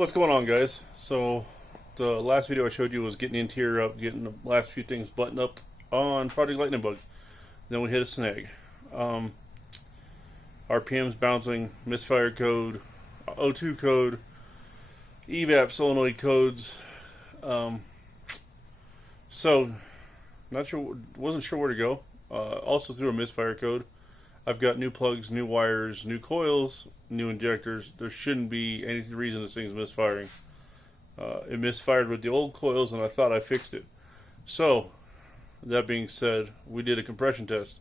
What's going on, guys? So the last video I showed you was getting the interior up, getting the last few things buttoned up on Project Lightning bug. Then we hit a snag. RPM's bouncing, misfire code, O2 code, evap solenoid codes. So wasn't sure where to go. Also threw a misfire code. I've got new plugs, new wires, new coils, new injectors. There shouldn't be any reason this thing's misfiring. It misfired with the old coils, and I thought I fixed it. So, that being said, we did a compression test.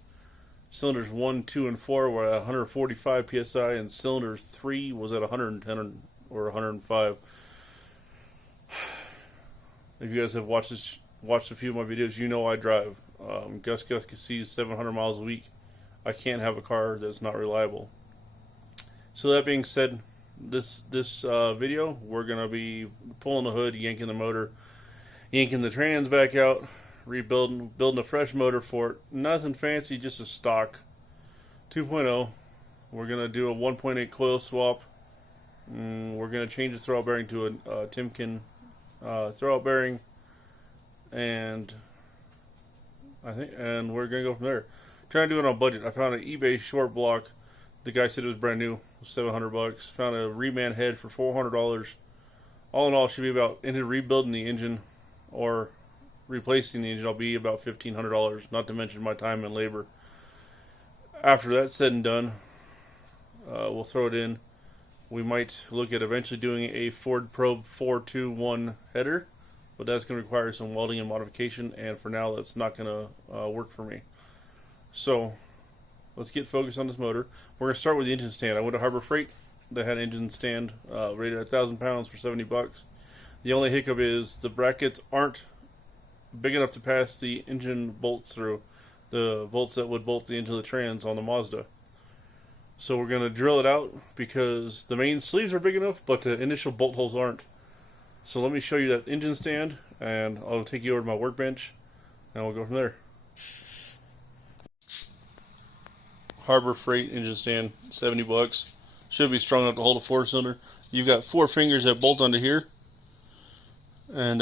Cylinders 1, 2, and 4 were at 145 psi, and cylinder 3 was at 110 or 105. If you guys have watched a few of my videos, you know I drive. Gus sees 700 miles a week. I can't have a car that's not reliable. So that being said, this video, we're going to be pulling the hood, yanking the motor, yanking the trans back out, building a fresh motor for it. Nothing fancy, just a stock 2.0. We're going to do a 1.8 coil swap. We're going to change the throwout bearing to a Timken throwout bearing, and we're going to go from there. Trying to do it on budget. I found an eBay short block. The guy said it was brand new, $700. Found a reman head for $400. All in all, should be about, into rebuilding the engine or replacing the engine, I'll be about $1,500, not to mention my time and labor. After that's said and done, we'll throw it in. We might look at eventually doing a Ford Probe 421 header, but that's going to require some welding and modification, and for now that's not going to work for me. So let's get focused on this motor. We're going to start with the engine stand. I went to Harbor Freight. They had an engine stand rated at 1,000 pounds for $70. The only hiccup is the brackets aren't big enough to pass the engine bolts through, the bolts that would bolt the engine to the trans on the Mazda. So we're going to drill it out because the main sleeves are big enough, but the initial bolt holes aren't. So let me show you that engine stand, and I'll take you over to my workbench, and we'll go from there. Harbor Freight engine stand, $70. Should be strong enough to hold a 4-cylinder. You've got 4 fingers that bolt onto here, and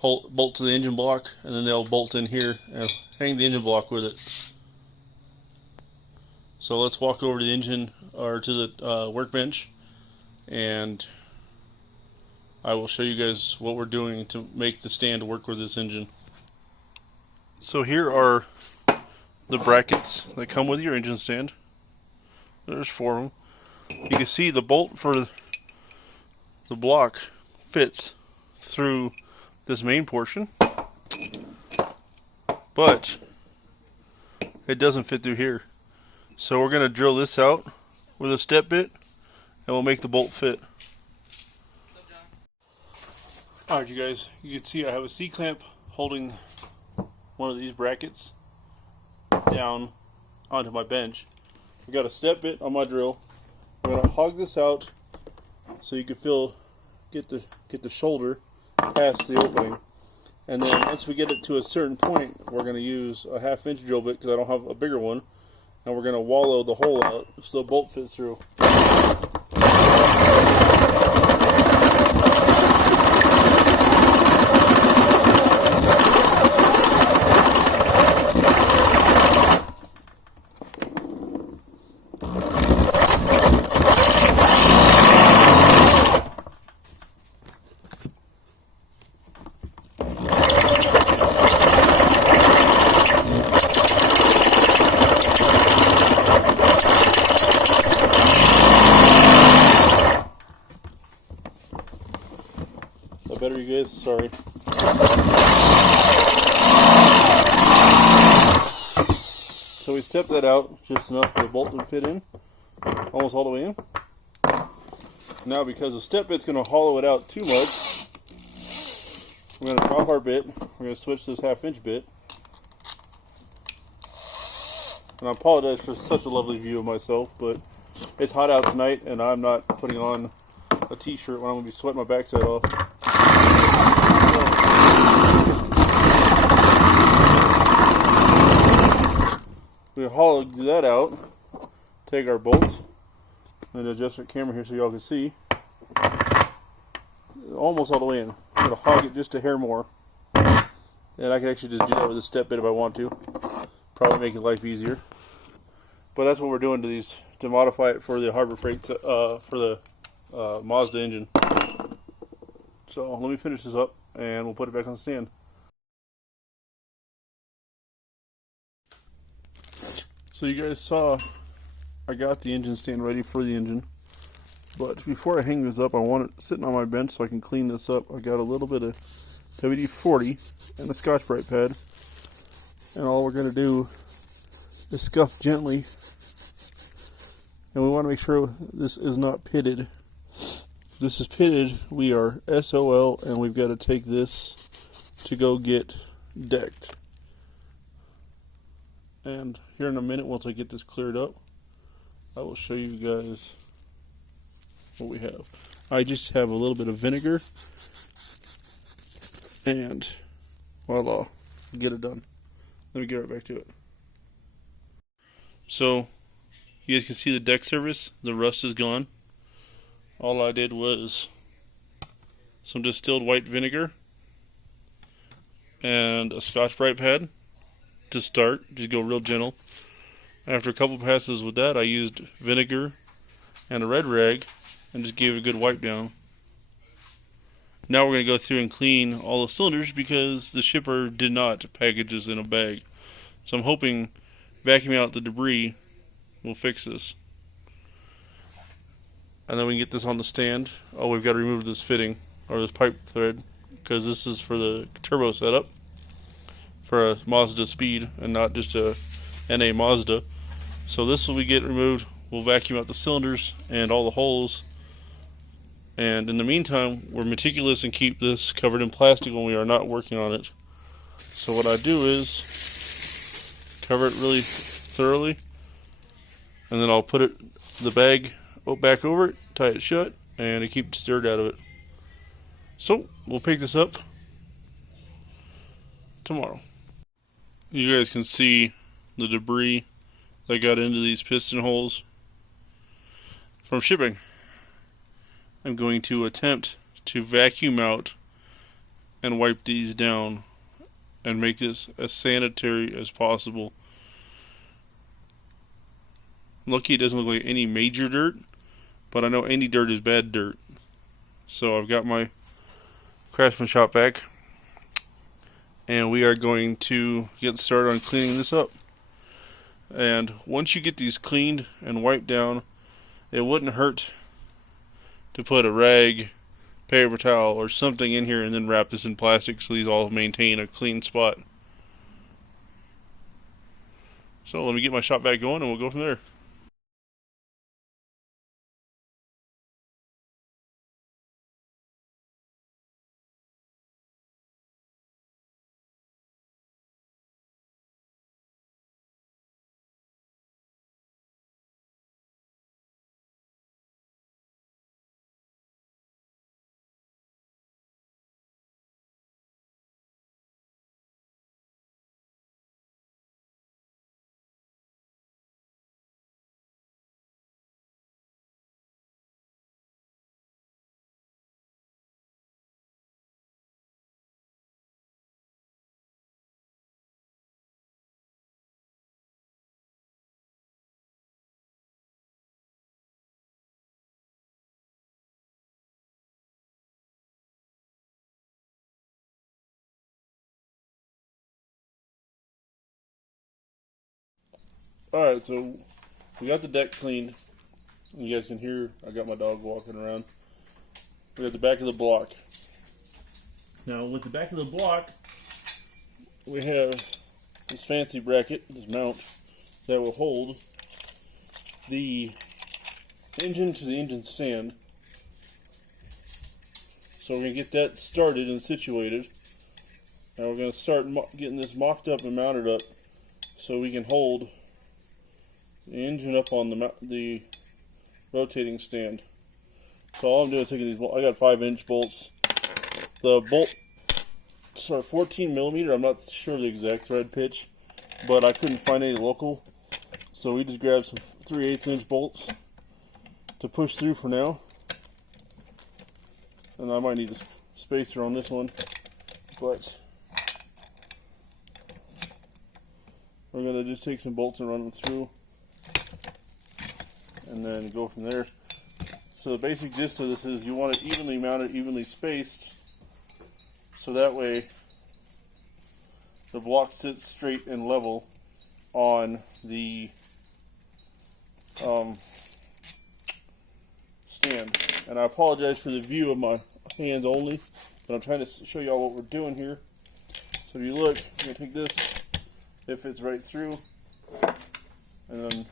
bolt to the engine block, and then they'll bolt in here and hang the engine block with it. So let's walk over to the engine, or to the workbench, and I will show you guys what we're doing to make the stand work with this engine. So here are the brackets that come with your engine stand. There's 4 of them. You can see the bolt for the block fits through this main portion, but it doesn't fit through here. So we're going to drill this out with a step bit, and we'll make the bolt fit. Alright, you guys, you can see I have a C-clamp holding one of these brackets down onto my bench. I've got a step bit on my drill. I'm going to hog this out so you can get the shoulder past the opening, and then once we get it to a certain point, we're going to use a 1/2-inch drill bit because I don't have a bigger one, and we're going to wallow the hole out so the bolt fits through. Better, you guys? Sorry. So we stepped that out just enough for the bolt to fit in, almost all the way in. Now, because the step bit's going to hollow it out too much, we're going to drop our bit. We're going to switch to this 1/2-inch bit. And I apologize for such a lovely view of myself, but it's hot out tonight, and I'm not putting on a t-shirt when I'm going to be sweating my backside off. We hollow that out, take our bolts, and adjust our camera here so y'all can see. almost all the way in. I'm going to hog it just a hair more. And I can actually just do that with a step bit if I want to. Probably make life easier. But that's what we're doing to these, to modify it for the Harbor Freight, for the Mazda engine. So let me finish this up and we'll put it back on the stand. So you guys saw I got the engine stand ready for the engine. But before I hang this up, I want it sitting on my bench so I can clean this up. I got a little bit of WD-40 and a Scotch-Brite pad. And all we're going to do is scuff gently. And we want to make sure this is not pitted. If this is pitted, we are SOL, and we've got to take this to go get decked. And here in a minute, once I get this cleared up, I will show you guys what we have. I just have a little bit of vinegar, and voila, get it done. Let me get right back to it. So, you guys can see the deck surface, the rust is gone. All I did was some distilled white vinegar and a Scotch-Brite pad to start, just go real gentle. After a couple passes with that, I used vinegar and a red rag and just gave it a good wipe down. Now we're going to go through and clean all the cylinders because the shipper did not package this in a bag. So I'm hoping vacuuming out the debris will fix this. And then we can get this on the stand. Oh, we've got to remove this fitting, or this pipe thread, because this is for the turbo setup for a Mazda Speed and not just a NA Mazda. So this will get removed. We'll vacuum out the cylinders and all the holes. And in the meantime, we're meticulous and keep this covered in plastic when we are not working on it. So what I do is cover it really thoroughly, and then I'll put the bag back over it, tie it shut, and it keeps dirt out of it. So we'll pick this up tomorrow. You guys can see the debris that got into these piston holes from shipping. I'm going to attempt to vacuum out and wipe these down and make this as sanitary as possible. Lucky it doesn't look like any major dirt, but I know any dirt is bad dirt. So I've got my Craftsman shop back, and we are going to get started on cleaning this up. And once you get these cleaned and wiped down, it wouldn't hurt to put a rag, paper towel, or something in here and then wrap this in plastic so these all maintain a clean spot. So let me get my shop back going and we'll go from there. Alright, so we got the deck cleaned. You guys can hear I got my dog walking around. We got the back of the block. Now with the back of the block, we have this fancy bracket, this mount, that will hold the engine to the engine stand. So we're going to get that started and situated. Now we're going to start getting this mocked up and mounted up so we can hold the engine up on the rotating stand. So all I'm doing is taking these, I got 5-inch bolts. The bolt, sorry, 14 millimeter, I'm not sure the exact thread pitch, but I couldn't find any local. So we just grabbed some 3/8 inch bolts to push through for now. And I might need a spacer on this one, but we're going to just take some bolts and run them through and then go from there. So the basic gist of this is you want it evenly mounted, evenly spaced, so that way the block sits straight and level on the stand. And I apologize for the view of my hands only, but I'm trying to show y'all what we're doing here. So if you look, I'm going to take this, it fits right through, and then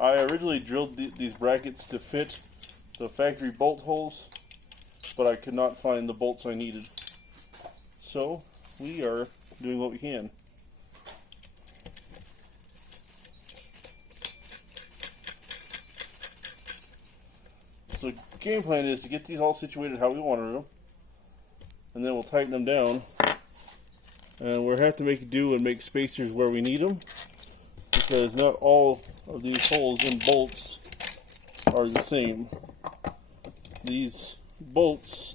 I originally drilled these brackets to fit the factory bolt holes, but I could not find the bolts I needed. So we are doing what we can. So the game plan is to get these all situated how we wanted them, and then we'll tighten them down. And we'll have to make do and make spacers where we need them, because not all of these holes in bolts are the same. These bolts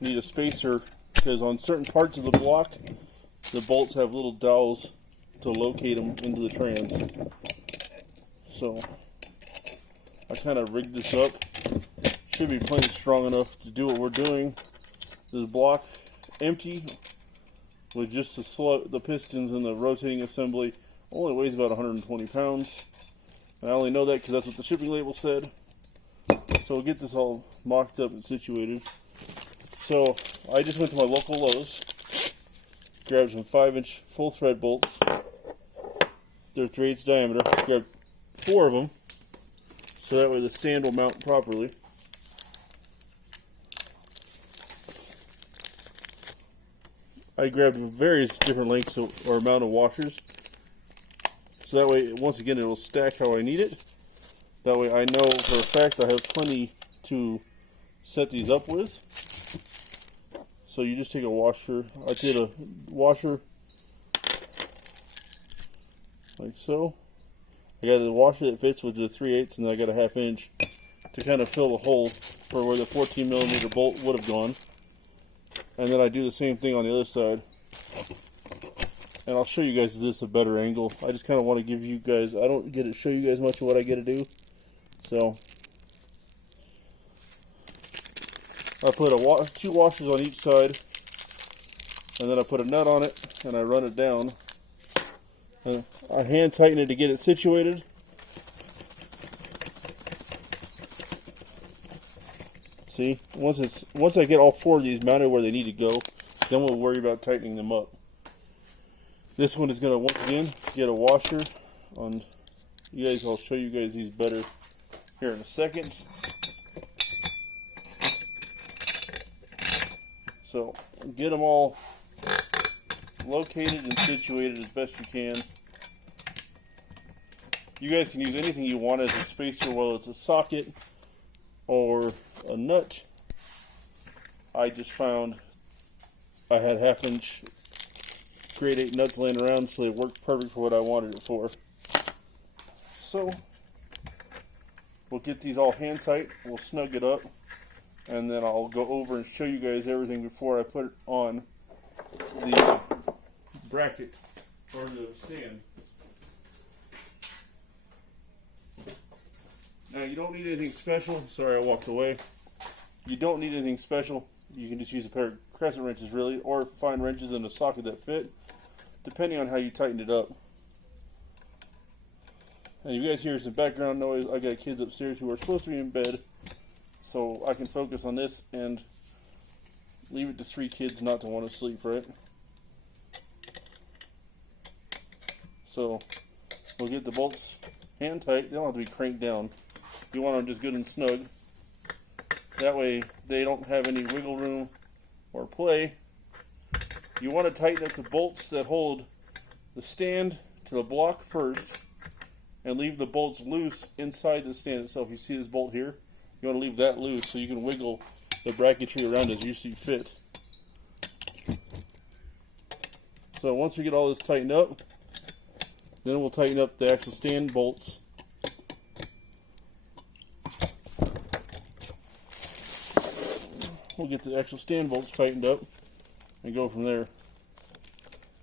need a spacer because on certain parts of the block, the bolts have little dowels to locate them into the trans. So I kind of rigged this up. Should be plenty strong enough to do what we're doing. This block empty with just the pistons and the rotating assembly only weighs about 120 pounds. And I only know that because that's what the shipping label said. So we'll get this all mocked up and situated. So I just went to my local Lowe's, grabbed some 5-inch full thread bolts. They're 3/8 diameter. Grabbed 4 of them, so that way the stand will mount properly. I grabbed various different lengths or amount of washers, so that way, once again, it will stack how I need it. That way I know for a fact I have plenty to set these up with. So you just take a washer. I did a washer like so. I got a washer that fits with the 3/8, and then I got a 1/2 inch to kind of fill the hole for where the 14mm bolt would have gone. And then I do the same thing on the other side. And I'll show you guys this a better angle. I just kind of want to give you guys, I don't get to show you guys much of what I get to do. So I put 2 washers on each side, and then I put a nut on it, and I run it down. And I hand tighten it to get it situated. See, once I get all 4 of these mounted where they need to go, then we'll worry about tightening them up. This one is going to once again get a washer on. I'll show you guys these better here in a second. So get them all located and situated as best you can. You guys can use anything you want as a spacer, whether it's a socket or a nut. I just found I had 1/2 inch grade 8 nuts laying around, so they worked perfect for what I wanted it for. So we'll get these all hand tight, we'll snug it up, and then I'll go over and show you guys everything before I put it on the bracket or the stand. Now you don't need anything special. Sorry, I walked away. You don't need anything special. You can just use a pair of crescent wrenches, really, or find wrenches in a socket that fit, depending on how you tighten it up. And you guys hear some background noise. I got kids upstairs who are supposed to be in bed, so I can focus on this and leave it to 3 kids not to want to sleep, right? So we'll get the bolts hand tight. They don't have to be cranked down. You want them just good and snug. That way they don't have any wiggle room or play. You want to tighten up the bolts that hold the stand to the block first, and leave the bolts loose inside the stand itself. You see this bolt here? You want to leave that loose so you can wiggle the bracketry around as you see fit. So once we get all this tightened up, then we'll tighten up the actual stand bolts. we'll get the actual stand bolts tightened up and go from there.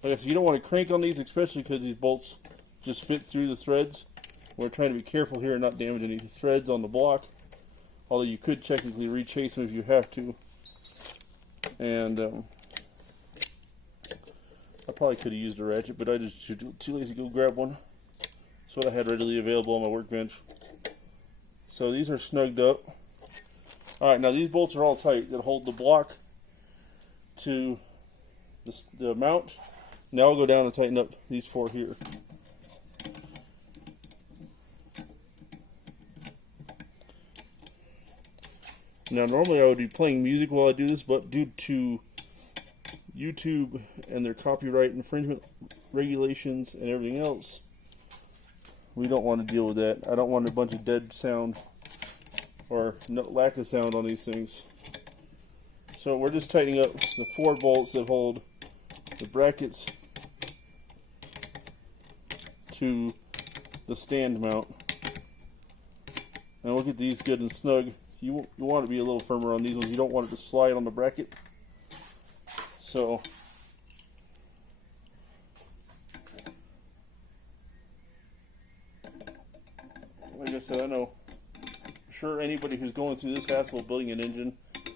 Like I said, you don't want to crank on these, especially because these bolts just fit through the threads. We're trying to be careful here and not damage any threads on the block. Although you could technically re-chase them if you have to. And I probably could have used a ratchet, but I just too lazy to go grab one. That's what I had readily available on my workbench. So these are snugged up. Alright, now these bolts are all tight that hold the block to the mount. Now I'll go down and tighten up these 4 here. Now normally I would be playing music while I do this, but due to YouTube and their copyright infringement regulations and everything else, we don't want to deal with that. I don't want a bunch of dead sound or lack of sound on these things. So we're just tightening up the 4 bolts that hold the brackets to the stand mount. And we'll get these good and snug. You want to be a little firmer on these ones. You don't want it to slide on the bracket. So like I said, I know sure anybody who's going through this hassle of building an engine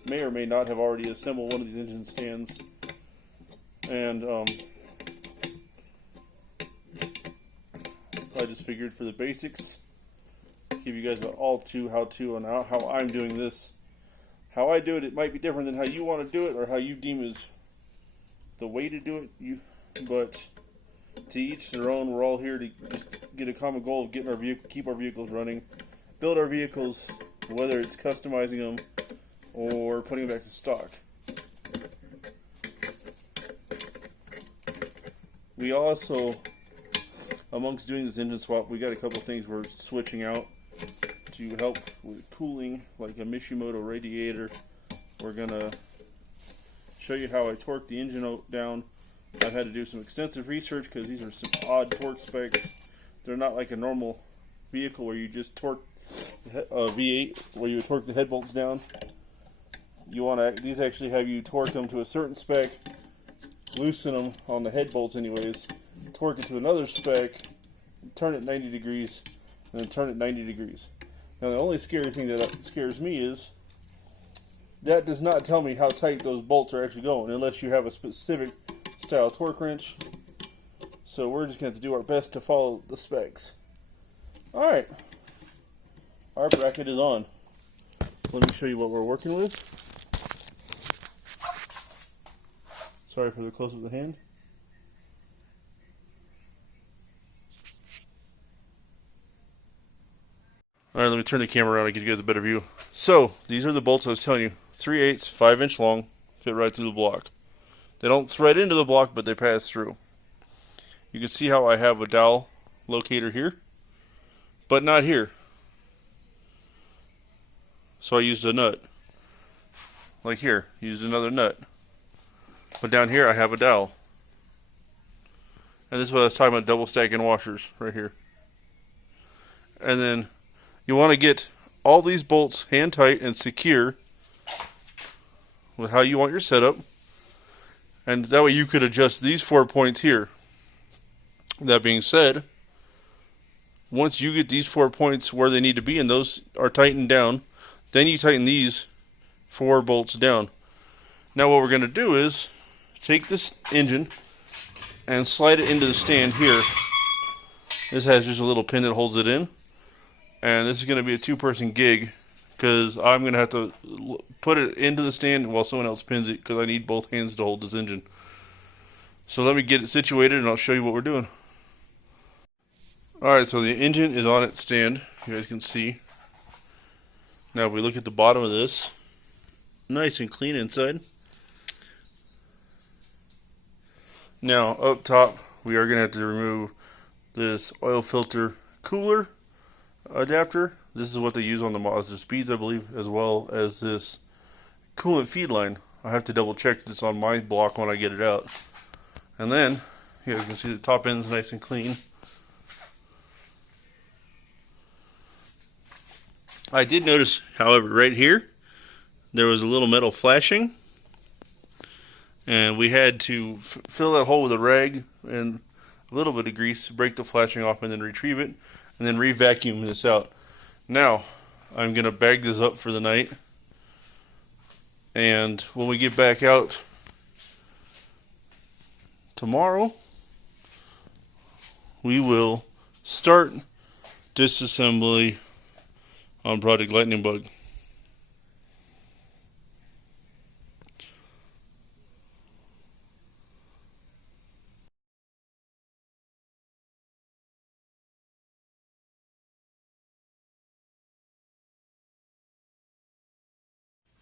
may or may not have already assembled one of these engine stands. And I just figured for the basics, give you guys an how-to on how I'm doing this. How I do it, it might be different than how you want to do it or how you deem is the way to do it. But to each their own. We're all here to just get a common goal of getting our vehicle, keep our vehicles running, build our vehicles, whether it's customizing them or putting them back to stock. We also, amongst doing this engine swap, we got a couple things we're switching out to help with cooling, like a Mishimoto radiator. We're gonna show you how I torque the engine down. I've had to do some extensive research because these are some odd torque specs. They're not like a normal vehicle where you just torque a V8 where you would torque the head bolts down. You want to, these actually have you torque them to a certain spec, loosen them on the head bolts anyways, torque it to another spec, turn it 90 degrees, and then turn it 90 degrees. Now the only scary thing that scares me is that does not tell me how tight those bolts are actually going unless you have a specific style torque wrench. So we're just going to have to do our best to follow the specs. Alright, our bracket is on. Let me show you what we're working with. Sorry for the close of the hand. Alright, let me turn the camera around and give you guys a better view. So, these are the bolts I was telling you. 3/8, 5-inch long, fit right through the block. They don't thread into the block, but they pass through. You can see how I have a dowel locator here, but not here. So I used a nut. Like here, used another nut. But down here I have a dowel. And this is what I was talking about, double stacking washers right here. And then you want to get all these bolts hand tight and secure with how you want your setup. And that way you could adjust these 4 points here. That being said, once you get these 4 points where they need to be and those are tightened down, then you tighten these 4 bolts down. Now what we're going to do is take this engine and slide it into the stand here. This has just a little pin that holds it in. And this is going to be a 2-person gig because I'm going to have to put it into the stand while someone else pins it because I need both hands to hold this engine. So let me get it situated and I'll show you what we're doing. Alright, so the engine is on its stand. You guys can see. Now if we look at the bottom of this, nice and clean inside. Now up top we are going to have to remove this oil filter cooler adapter. This is what they use on the Mazda Speeds, I believe, as well as this coolant feed line. I have to double check this on my block when I get it out. And then here you can see the top end's nice and clean. I did notice, however, right here, there was a little metal flashing, and we had to fill that hole with a rag and a little bit of grease, break the flashing off, and then retrieve it, and then re-vacuum this out. Now, I'm going to bag this up for the night, and when we get back out tomorrow, we will start disassembly on Project Lightning Bug.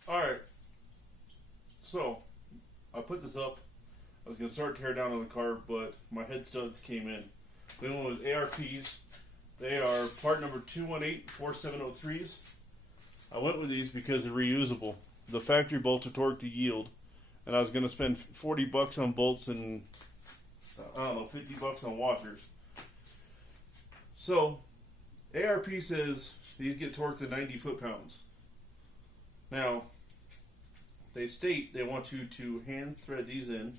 Alright, so I put this up. I was going to start tear down on the car, but my head studs came in. We went with ARPs. They are part number 2184703s. I went with these because they're reusable. The factory bolts are torqued to yield, and I was going to spend $40 on bolts and I don't know, $50 on washers. So ARP says these get torqued to 90 foot-pounds. Now, they state they want you to hand thread these in,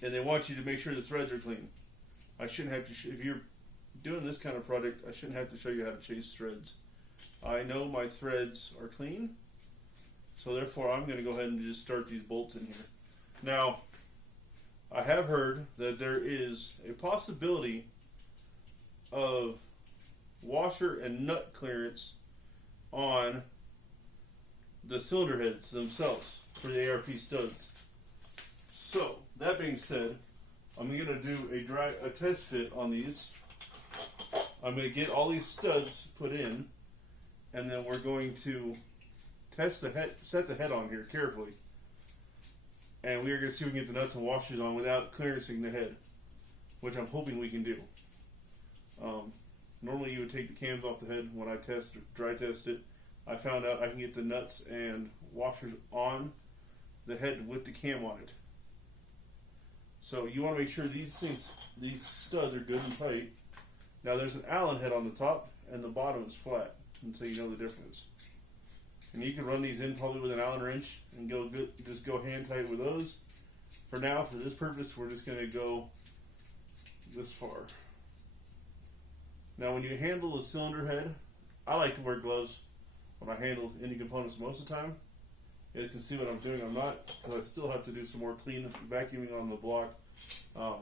and they want you to make sure the threads are clean. I shouldn't have to, if you're doing this kind of project, I shouldn't have to show you how to chase threads. I know my threads are clean, so therefore I'm going to go ahead and just start these bolts in here. Now, I have heard that there is a possibility of washer and nut clearance on the cylinder heads themselves for the ARP studs. So, that being said, I'm going to do a test fit on these. I'm going to get all these studs put in, and then we're going to test the head, set the head on here carefully. And we are going to see if we can get the nuts and washers on without clearancing the head, which I'm hoping we can do. Normally you would take the cams off the head. When I dry test it, I found out I can get the nuts and washers on the head with the cam on it. So you want to make sure these studs are good and tight. Now there's an Allen head on the top and the bottom is flat, until you know the difference. And you can run these in probably with an Allen wrench and just go hand tight with those. For now, for this purpose, we're just going to go this far. Now when you handle the cylinder head, I like to wear gloves when I handle any components most of the time. You guys can see what I'm doing. I'm not, because I still have to do some more clean vacuuming on the block. I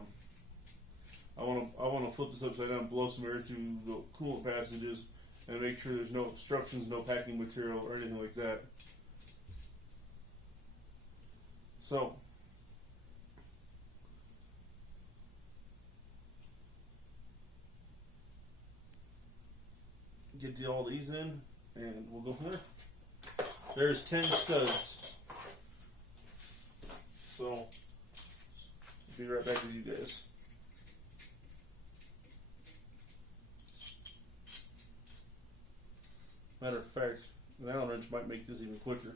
want to flip this upside down, blow some air through the coolant passages, and make sure there's no obstructions, no packing material, or anything like that. So, get all these in, and we'll go from there. There's 10 studs. So, I'll be right back with you guys. Matter of fact, an Allen wrench might make this even quicker.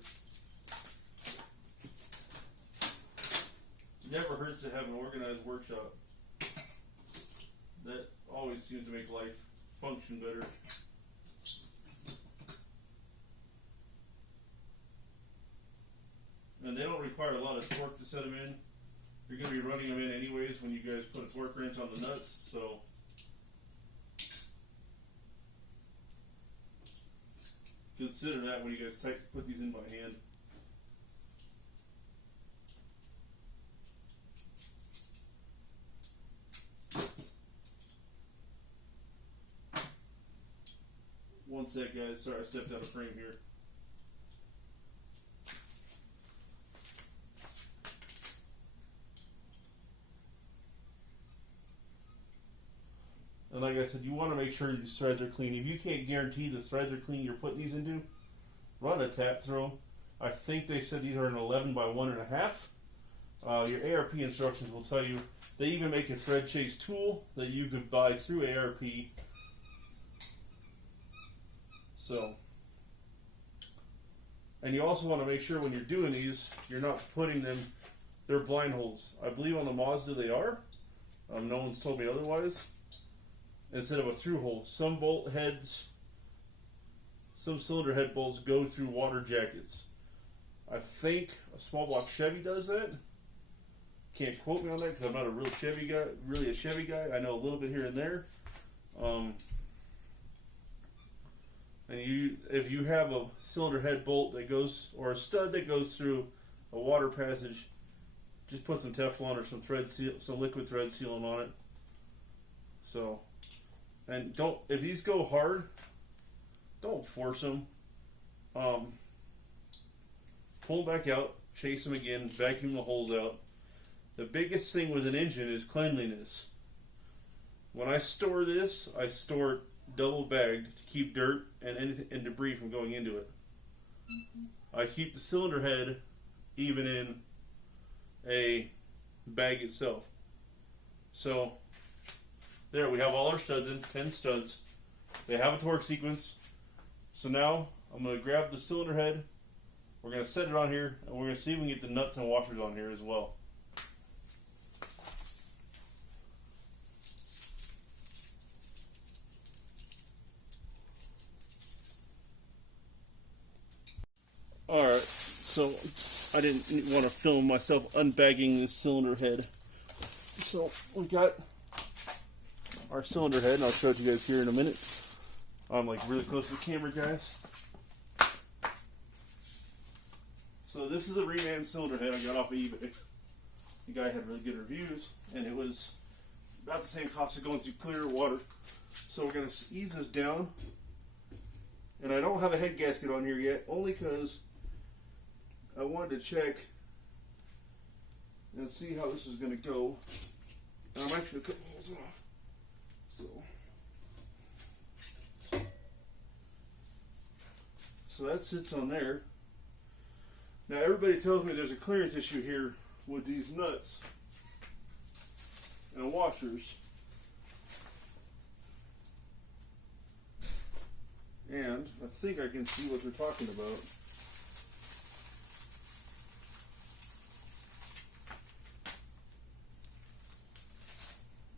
It never hurts to have an organized workshop. That always seems to make life function better. And they don't require a lot of torque to set them in. You're going to be running them in anyways when you guys put a torque wrench on the nuts, so consider that when you guys put these in by hand. One sec, guys. Sorry, I stepped out of frame here. And like I said, you want to make sure these threads are clean. If you can't guarantee the threads are clean you're putting these into, run a tap throw. I think they said these are an 11 by 1.5. Your ARP instructions will tell you. They even make a thread chase tool that you could buy through ARP. So, and you also want to make sure when you're doing these, you're not putting them, they're blind holes. I believe on the Mazda they are. No one's told me otherwise. Instead of a through hole. Some bolt heads some cylinder head bolts go through water jackets. I think a small block Chevy does that. Can't quote me on that because I'm not a real Chevy guy. Really a Chevy guy. I know a little bit here and there. And if you have a cylinder head bolt that goes, or a stud that goes through a water passage, just put some Teflon or some thread seal, some liquid thread sealant on it. So, and don't, if these go hard, don't force them. Pull them back out, chase them again, vacuum the holes out. The biggest thing with an engine is cleanliness. When I store this, I store it double bagged to keep dirt and debris from going into it. I keep the cylinder head even in a bag itself. So there we have all our studs in, 10 studs. They have a torque sequence. So now I'm going to grab the cylinder head, we're going to set it on here, and we're going to see if we can get the nuts and washers on here as well. Alright, so I didn't want to film myself unbagging this cylinder head. So we've got our cylinder head, and I'll show it to you guys here in a minute. I'm like really close to the camera, guys. So this is a reman cylinder head I got off of eBay. The guy had really good reviews, and it was about the same cost as going through clear water. So we're going to ease this down. And I don't have a head gasket on here yet, only because I wanted to check and see how this is going to go. And I'm actually going to cut the holes off. So that sits on there. Now everybody tells me there's a clearance issue here with these nuts and washers. And I think I can see what they're talking about.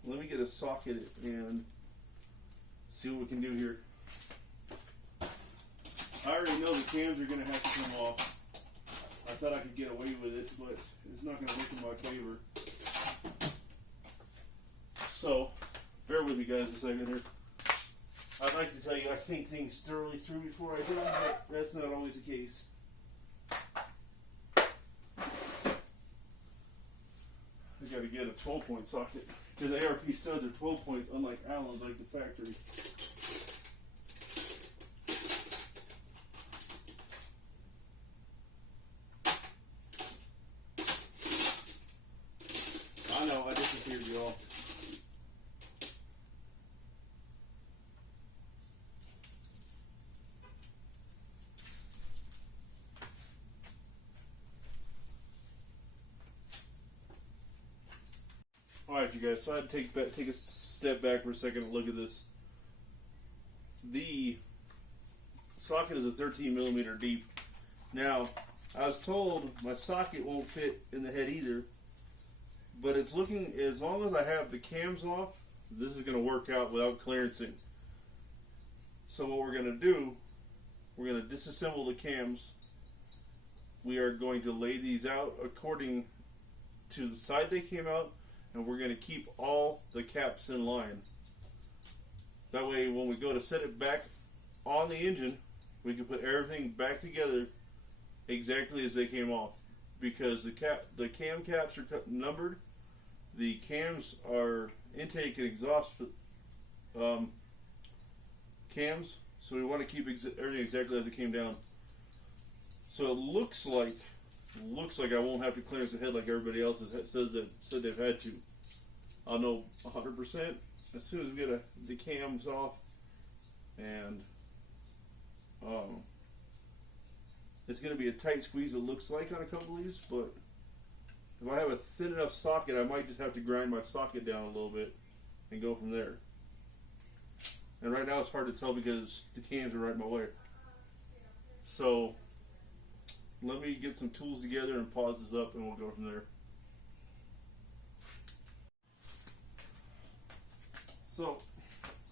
Let me get a socket and see what we can do here. I already know the cams are going to have to come off. I thought I could get away with it, but it's not going to work in my favor. So, bear with me guys a second here. I'd like to tell you I think things thoroughly through before I do them, but that's not always the case. I got to get a 12-point socket because ARP studs are 12 points, unlike Allen's, like the factory. I know, I disappeared, y'all. Alright you guys, so I had to take a step back for a second and look at this. The socket is a 13mm deep. Now, I was told my socket won't fit in the head either, but it's looking, as long as I have the cams off, this is going to work out without clearancing. So what we're going to do, we're going to disassemble the cams. We are going to lay these out according to the side they came out, and we're going to keep all the caps in line. That way when we go to set it back on the engine, we can put everything back together exactly as they came off. Because the cam caps are numbered, the cams are intake and exhaust cams, so we want to keep everything exactly as it came down. So it looks like I won't have to clearance the head like everybody else said they've had to. I'll know 100% as soon as we get the cams off, and it's going to be a tight squeeze, it looks like, on a couple of these, but if I have a thin enough socket, I might just have to grind my socket down a little bit and go from there. And right now it's hard to tell because the cams are right in my way. So let me get some tools together and pause this up, and we'll go from there. So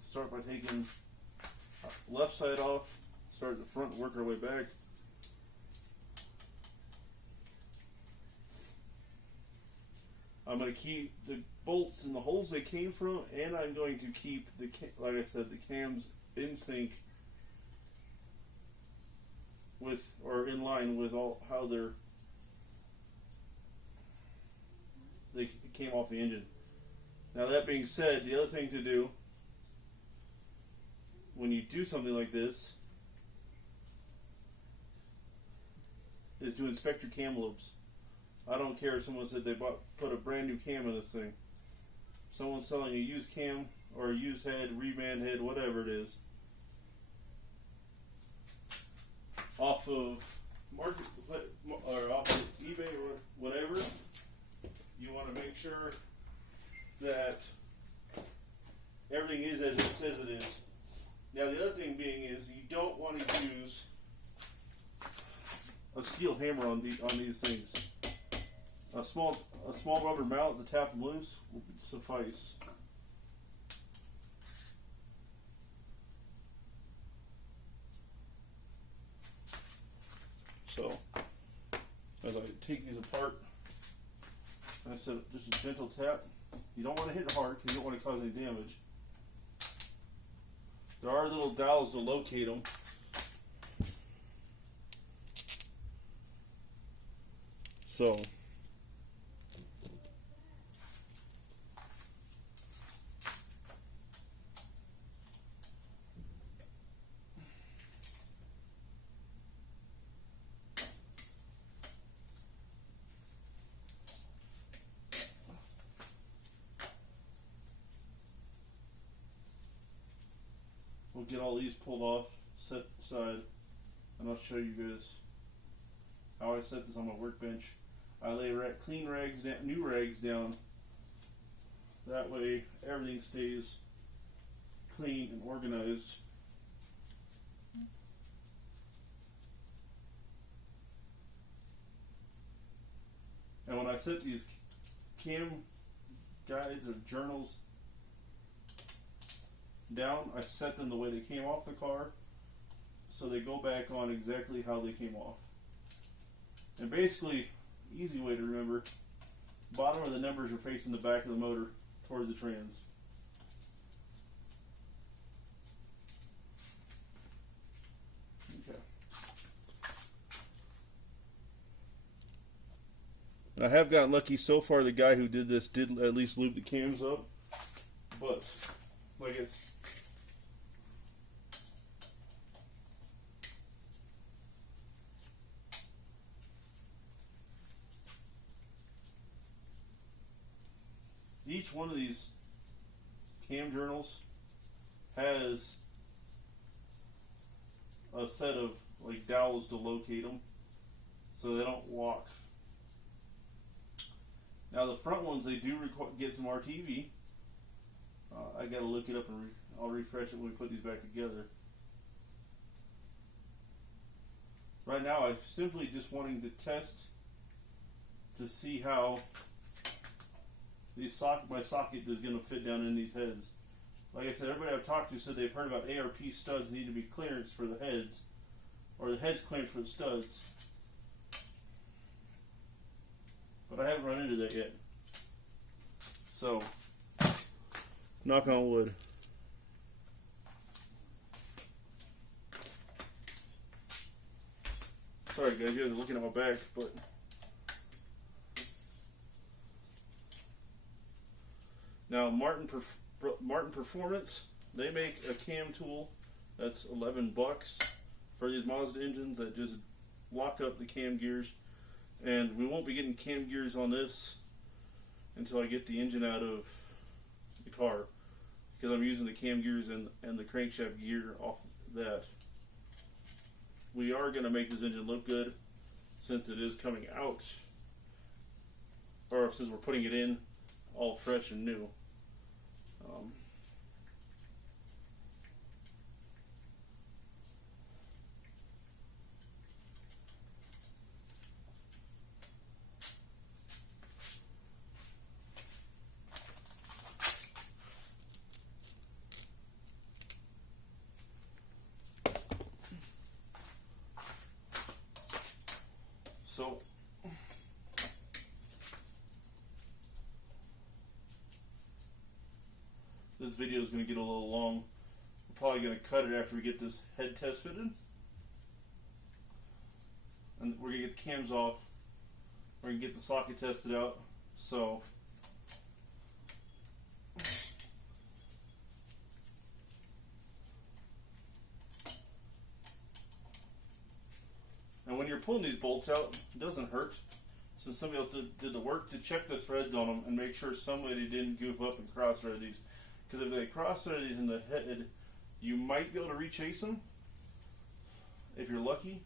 start by taking left side off. start at the front and work our way back. I'm going to keep the bolts in the holes they came from, and I'm going to keep the, like I said, the cams in sync with, or in line with all how they came off the engine. Now that being said, the other thing to do when you do something like this is to inspect your cam lobes. I don't care if someone said they put a brand new cam in this thing. Someone's selling a used cam or a used head, reman head, whatever it is, off of market or off of eBay or whatever. You want to make sure that everything is as it says it is. Now the other thing being is you don't want to use a steel hammer on these things. A small rubber mallet to tap them loose will suffice. So as I take these apart, I said just a gentle tap. You don't want to hit it hard because you don't want to cause any damage. There are little dowels to locate them. So we'll get all these pulled off, set aside, and I'll show you guys how I set this on my workbench. I lay clean rags down, new rags down. That way everything stays clean and organized. And when I set these cam guides or journals down, I set them the way they came off the car, so they go back on exactly how they came off. And basically, easy way to remember, bottom of the numbers are facing the back of the motor towards the trans. Okay. I have gotten lucky so far. The guy who did this did at least lube the cams up, but like it's each one of these cam journals has a set of like dowels to locate them so they don't walk. Now the front ones, they do get some RTV. I gotta look it up and I'll refresh it when we put these back together. Right now I'm simply just wanting to test to see how my socket is going to fit down in these heads. Like I said, everybody I've talked to said they've heard about ARP studs need to be clearance for the heads, or the heads clearance for the studs. But I haven't run into that yet. So, knock on wood. Sorry guys, you guys are looking at my back, but now Martin Performance, they make a cam tool that's $11 for these Mazda engines that just lock up the cam gears. And we won't be getting cam gears on this until I get the engine out of the car, because I'm using the cam gears and the crankshaft gear off that. We are going to make this engine look good since it is coming out, or since we're putting it in all fresh and new. this video is going to get a little long. We're probably going to cut it after we get this head test fitted. And we're going to get the cams off. We're going to get the socket tested out. So, and when you're pulling these bolts out, it doesn't hurt. So somebody else did the work to check the threads on them and make sure somebody didn't goof up and cross-thread these. Because if they cross-thread these in the head, you might be able to re-chase them. If you're lucky,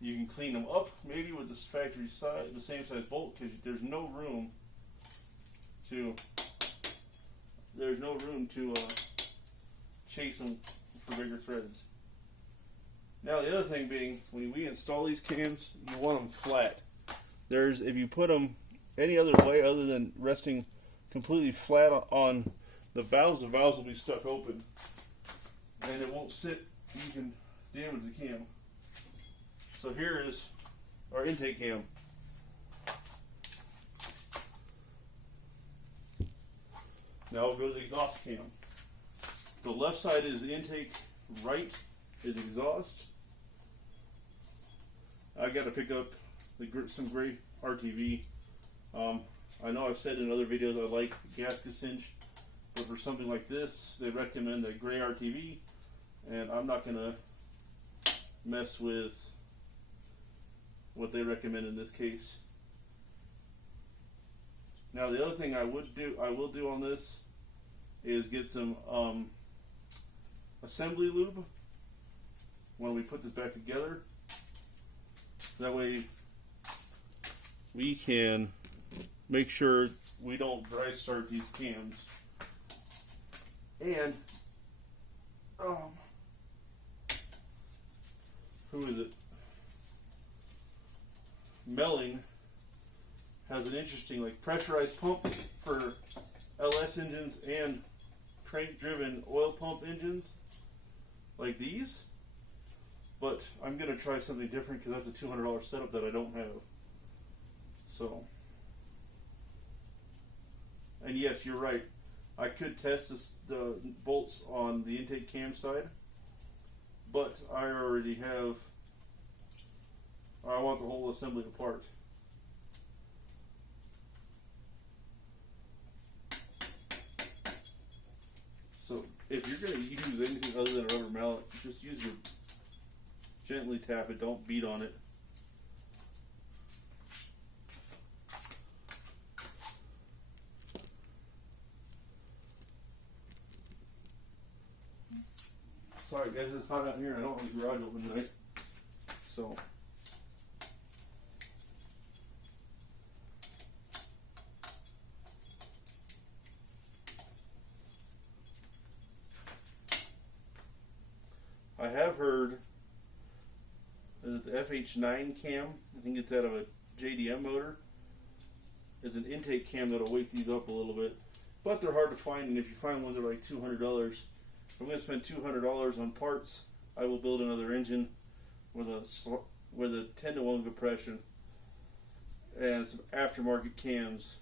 you can clean them up maybe with this factory size, the same size bolt, because there's no room to chase them for bigger threads. Now the other thing being, when we install these cams, you want them flat. If you put them any other way other than resting completely flat on the valves will be stuck open, and it won't sit. You can damage the cam. So here is our intake cam. Now we'll go to the exhaust cam. The left side is intake, right is exhaust. I got to pick up some gray RTV. I know I've said in other videos I like gasket cinch, but for something like this, they recommend a gray RTV, and I'm not going to mess with what they recommend in this case. Now the other thing I will do on this is get some assembly lube when we put this back together. That way we can make sure we don't dry start these cams. And who is it? Melling has an interesting pressurized pump for LS engines and crank driven oil pump engines like these. But I'm going to try something different because that's a $200 setup that I don't have. So, and yes, you're right. I could test the bolts on the intake cam side, but I already have. I want the whole assembly apart. So if you're going to use anything other than a rubber mallet, just use your gently tap it, don't beat on it. Sorry guys, it's hot out here and I don't have the garage open tonight. So I have heard that the FH9 cam, I think it's out of a JDM motor, is an intake cam that'll wake these up a little bit. But they're hard to find, and if you find one, they're like $200. If I'm going to spend $200 on parts, I will build another engine with a 10-to-1 compression and some aftermarket cams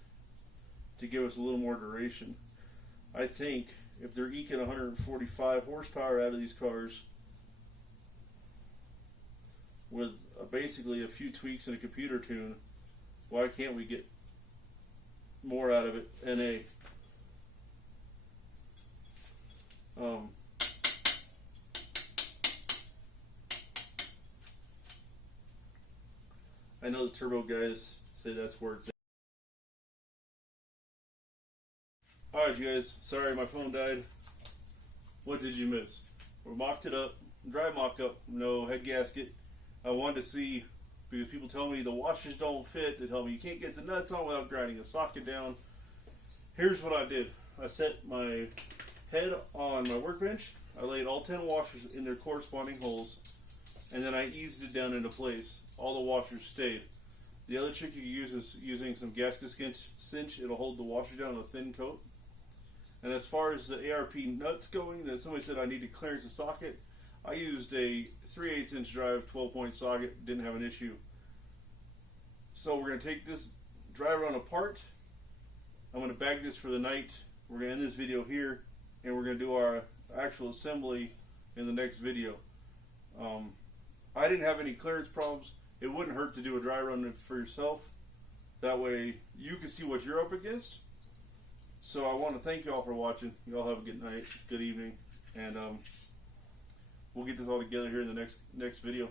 to give us a little more duration. I think if they're eking 145 horsepower out of these cars with basically a few tweaks and a computer tune, why can't we get more out of it? NA. I know the turbo guys say that's where it's at. Alright you guys, sorry my phone died. What did you miss? We mocked it up, dry mock up, no head gasket. I wanted to see, because people tell me the washers don't fit, they tell me you can't get the nuts on without grinding a socket down. Here's what I did. I set my head on my workbench, I laid all 10 washers in their corresponding holes, and then I eased it down into place. All the washers stayed. The other trick you can use is using some gasket cinch. It'll hold the washer down on a thin coat. And as far as the ARP nuts going, that somebody said I need to clearance the socket, I used a 3/8 inch drive 12-point socket, didn't have an issue. So we're going to take this dry run apart. I'm going to bag this for the night we're going to end this video here, and we're going to do our actual assembly in the next video. I didn't have any clearance problems. It wouldn't hurt to do a dry run for yourself. That way you can see what you're up against. So I want to thank y'all for watching. Y'all have a good night, good evening, and we'll get this all together here in the next video.